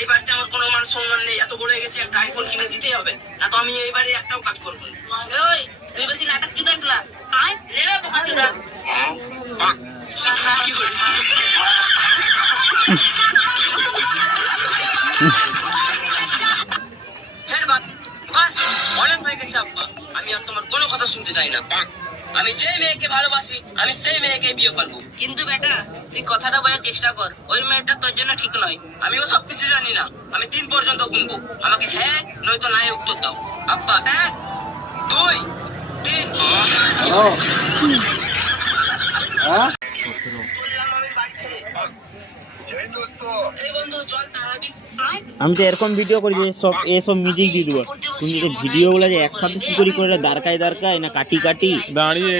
এই বাড়িতে আমার কোনো মান সম্মান নেই, এত বড় হয়ে গেছে, একটা আইফোন কিনে দিতেই হবে, না তো আমি এই বাড়ি একটাও কাজ করবো না। ওই তুই বলছি নাটক জুদাস না, আয় লেনা বোকা জুদা। কি বলিস? অনেক হয়ে গেছে আব্বা, আমি আর তোমার কোনো কথা শুনতে চাই না। আমি যে মেয়েকে ভালোবাসি আমি সেই মেয়েকে বিয়ে করবো। কিন্তু বেটা তুই কথাটা বোঝার চেষ্টা কর, ওই মেয়েটা তোর জন্য ঠিক নয়। আমি ওসব কিছু জানি না, আমি 3 পর্যন্ত গুনবো, আমাকে হ্যাঁ নয়তো নাই উত্তর দাও। আব্বা 1 2 3। আমি তো এরকম ভিডিও করি যে সব এসব মিউজিক দিয়ে দেবো, কিন্তু যে ভিডিওগুলো যে একসাথে কি করে দাঁড়কায় না কাটি দাঁড়িয়ে